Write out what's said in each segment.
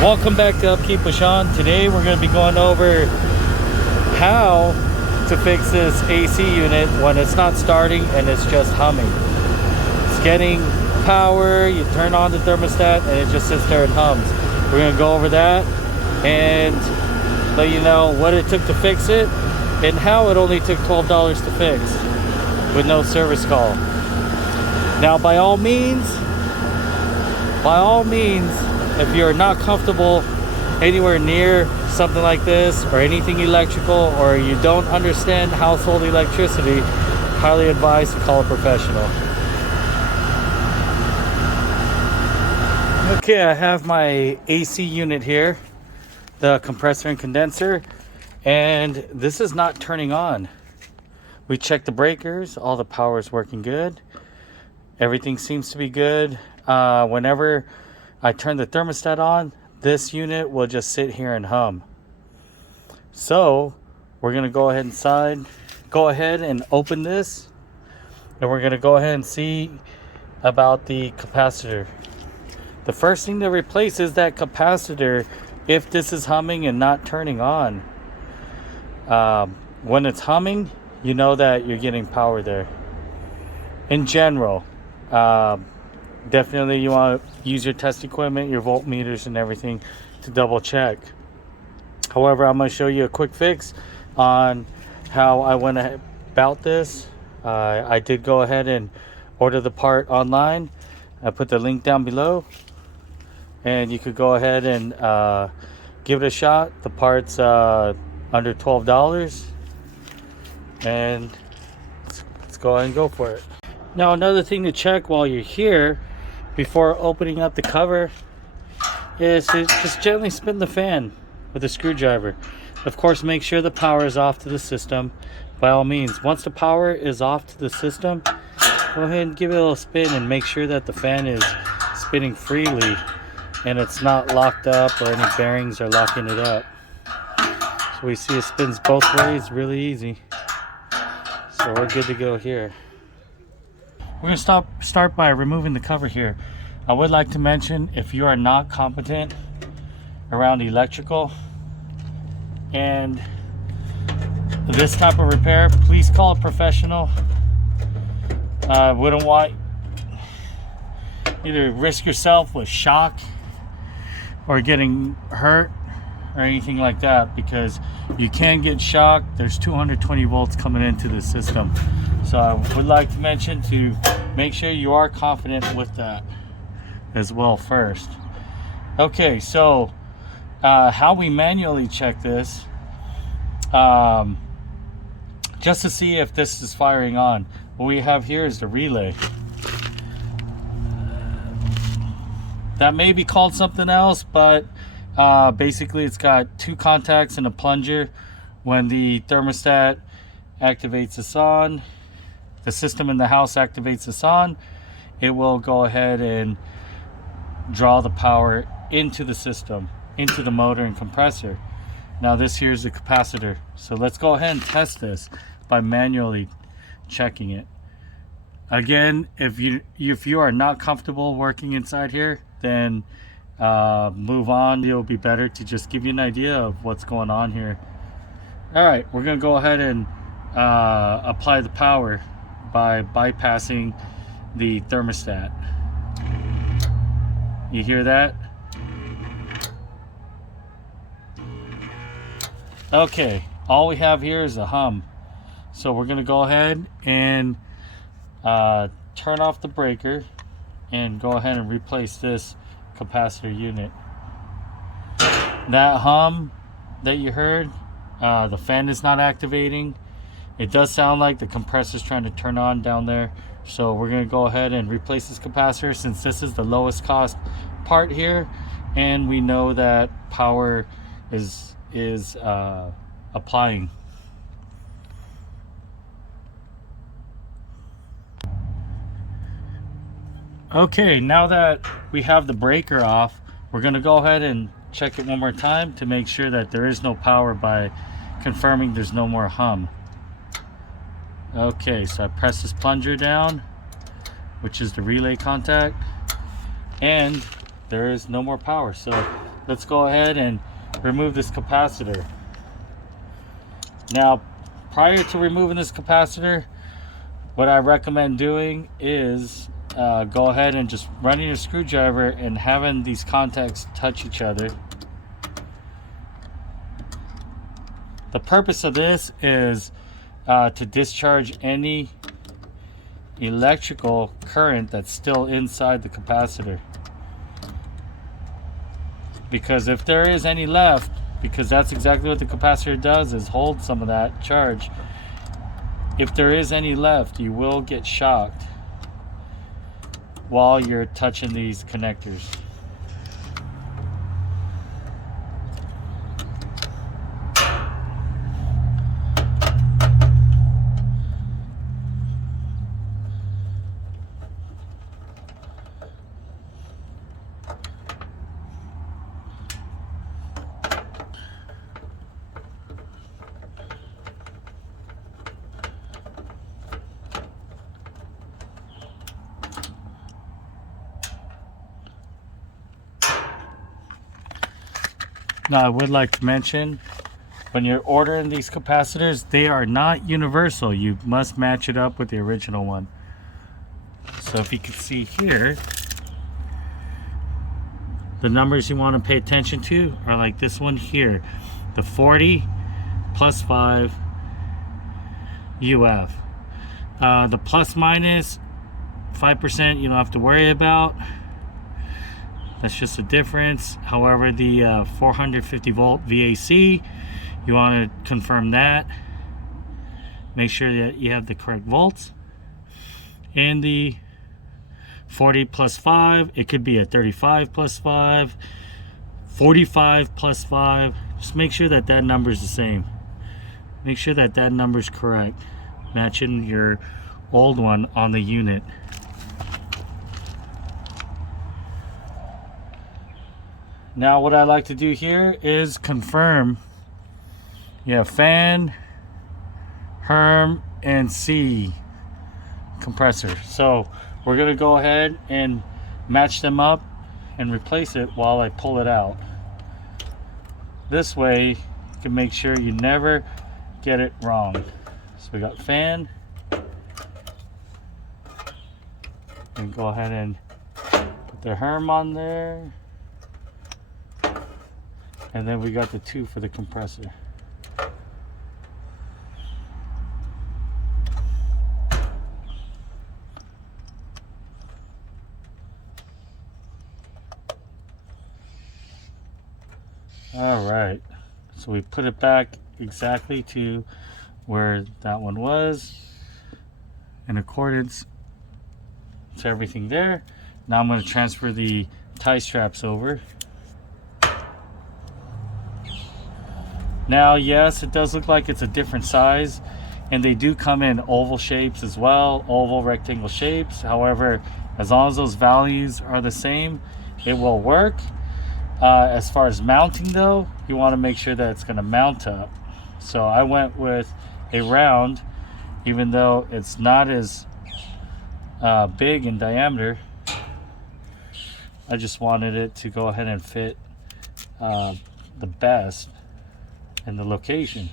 Welcome back to Upkeep with Sean. Today we're going to be going over how to fix this AC unit when it's not starting and it's just humming. It's getting power, you turn on the thermostat and it just sits there and hums. We're going to go over that and let you know what it took to fix it and how it only took $12 to fix with no service call. Now by all means, if you're not comfortable anywhere near something like this or anything electrical, or you don't understand household electricity, highly advise to call a professional. Okay, I have my AC unit here, the compressor and condenser, and this is not turning on. We checked the breakers, all the power is working good. Everything seems to be good. Whenever I turn the thermostat on, this unit will just sit here and hum. So we're gonna go ahead and open this, and we're gonna go ahead and see about the capacitor. The first thing to replace is that capacitor if this is humming and not turning on. When it's humming, you know that you're getting power there. In general, definitely you want to use your test equipment, your voltmeters and everything to double check. However, I'm going to show you a quick fix on how I went about this. I did go ahead and order the part online. I put the link down below and you could go ahead and give it a shot. The part's under $12 and let's go ahead and go for it. Now another thing to check while you're here before opening up the cover is to just gently spin the fan with a screwdriver. Of course, make sure the power is off to the system. By all means, once the power is off to the system, go ahead and give it a little spin and make sure that the fan is spinning freely and it's not locked up or any bearings are locking it up. So we see it spins both ways really easy. So we're good to go here. We're going to start by removing the cover here. I would like to mention, if you are not competent around electrical and this type of repair, please call a professional. Wouldn't want either risk yourself with shock or getting hurt or anything like that, because you can get shocked. There's 220 volts coming into the system. So I would like to mention to make sure you are confident with that as well first. Okay, so how we manually check this, just to see if this is firing on. What we have here is the relay. That may be called something else, but basically it's got two contacts and a plunger. When the thermostat activates this on, the system in the house activates this on, it will go ahead and draw the power into the system, into the motor and compressor. Now this here is the capacitor. So let's go ahead and test this by manually checking it. Again, if you are not comfortable working inside here, then move on. It'll be better to just give you an idea of what's going on here. All right, we're gonna go ahead and apply the power by bypassing the thermostat. You hear that? Okay, all we have here is a hum. So we're gonna go ahead and turn off the breaker and go ahead and replace this capacitor unit. That hum that you heard, the fan is not activating. It does sound like the compressor is trying to turn on down there. So we're going to go ahead and replace this capacitor, since this is the lowest cost part here, and we know that power is applying. Okay, now that we have the breaker off, we're going to go ahead and check it one more time to make sure that there is no power by confirming there's no more hum. Okay, so I press this plunger down, which is the relay contact, and there is no more power. So let's go ahead and remove this capacitor. Now, prior to removing this capacitor, what I recommend doing is go ahead and just running your screwdriver and having these contacts touch each other. The purpose of this is to discharge any electrical current that's still inside the capacitor. Because if there is any left, because that's exactly what the capacitor does, is hold some of that charge. If there is any left, you will get shocked while you're touching these connectors. Now, I would like to mention, when you're ordering these capacitors, they are not universal. You must match it up with the original one. So if you can see here, the numbers you want to pay attention to are like this one here, the 40 plus 5 UF. The plus minus 5% you don't have to worry about. That's just a difference. However, the 450 volt VAC, you want to confirm that. Make sure that you have the correct volts. And the 40 plus 5, it could be a 35 plus 5, 45 plus 5. Just make sure that that number is the same. Make sure that that number is correct, matching your old one on the unit. Now what I like to do here is confirm you have fan, Herm, and C compressor. So we're going to go ahead and match them up and replace it while I pull it out. This way you can make sure you never get it wrong. So we got fan, and go ahead and put the Herm on there. And then we got the 2 for the compressor. All right, so we put it back exactly to where that one was, in accordance to everything there. Now I'm going to transfer the tie straps over. Now, yes, it does look like it's a different size, and they do come in oval shapes as well, oval rectangle shapes. However, as long as those values are the same, it will work. As far as mounting though, you want to make sure that it's going to mount up. So I went with a round, even though it's not as big in diameter. I just wanted it to go ahead and fit the best in the location.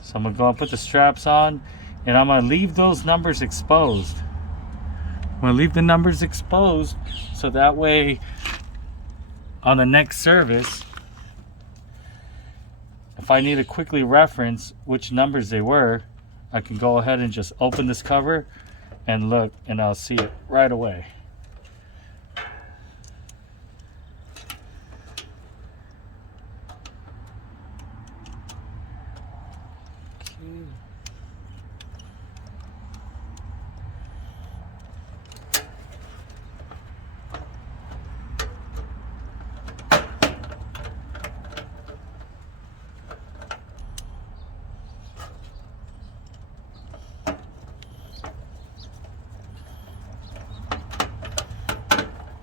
So I'm gonna go and put the straps on, and I'm gonna leave those numbers exposed. I'm gonna leave the numbers exposed so that way on the next service, if I need to quickly reference which numbers they were, I can go ahead and just open this cover and look, and I'll see it right away.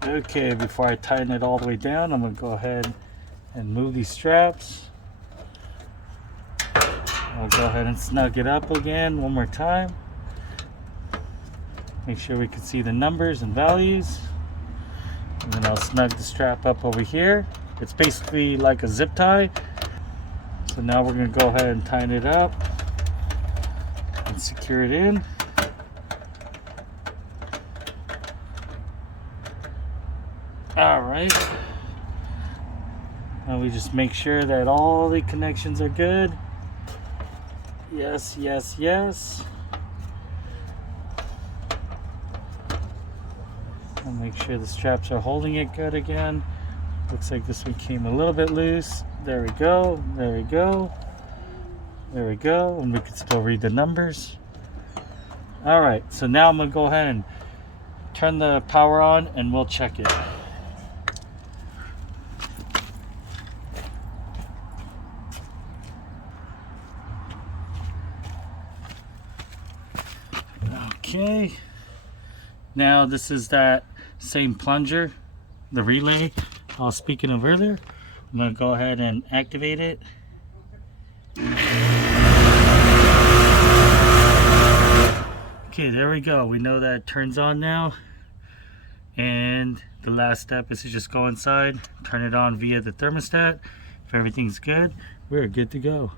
Okay, before I tighten it all the way down, I'm going to go ahead and move these straps. I'll go ahead and snug it up again one more time. Make sure we can see the numbers and values. And then I'll snug the strap up over here. It's basically like a zip tie. So now we're going to go ahead and tighten it up and secure it in. All right. Now we just make sure that all the connections are good. Yes, yes, yes. I'll make sure the straps are holding it good again. Looks like this one came a little bit loose. There we go, there we go. There we go, and we can still read the numbers. All right, so now I'm gonna go ahead and turn the power on and we'll check it. Okay, now this is that same plunger, the relay I was speaking of earlier. I'm going to go ahead and activate it. Okay, there we go. We know that it turns on now. And the last step is to just go inside, turn it on via the thermostat. If everything's good, we're good to go.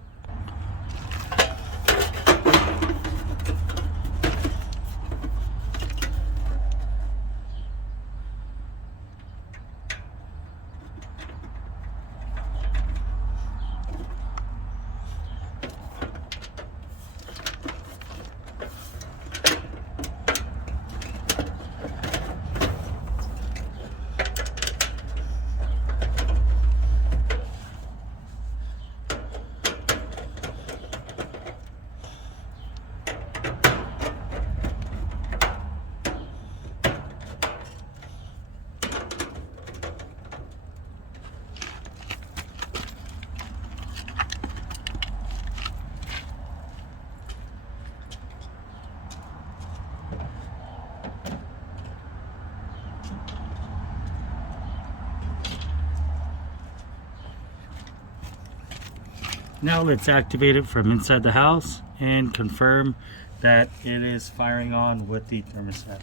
Now let's activate it from inside the house and confirm that it is firing on with the thermostat.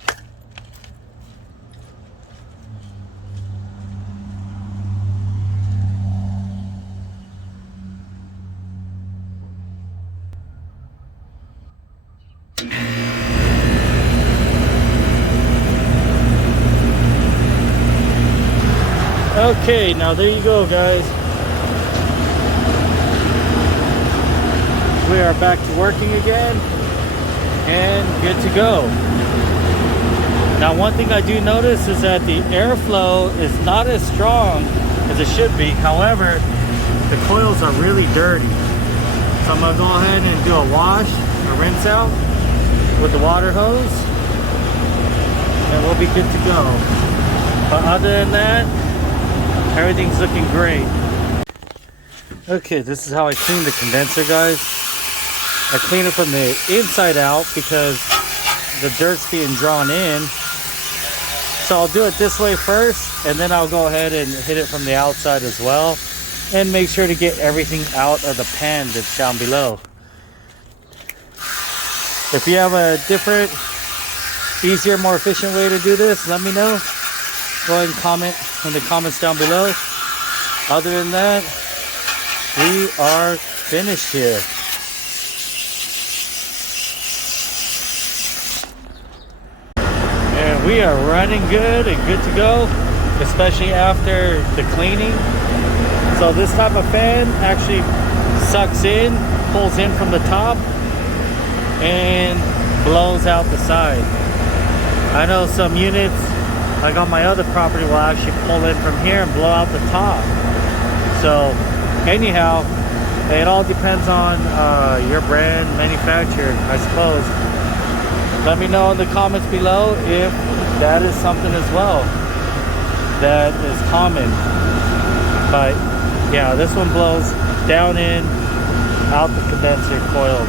Okay, now there you go, guys. We are back to working again and good to go. Now, one thing I do notice is that the airflow is not as strong as it should be. However, the coils are really dirty. So I'm gonna go ahead and do a wash, a rinse out with the water hose, and we'll be good to go. But other than that, everything's looking great. Okay, this is how I clean the condenser, guys. I clean it from the inside out because the dirt's being drawn in. So I'll do it this way first, and then I'll go ahead and hit it from the outside as well, and make sure to get everything out of the pan that's down below. If you have a different, easier, more efficient way to do this, let me know. Go ahead and comment in the comments down below. Other than that, we are finished here. And we are running good and good to go, especially after the cleaning. So this type of fan actually sucks in, pulls in from the top, and blows out the side. I know some units, like on my other property, will actually pull in from here and blow out the top. So anyhow, it all depends on your brand, manufacturer, I suppose. Let me know in the comments below if that is something as well that is common. But yeah, this one blows down in, out the condenser coils.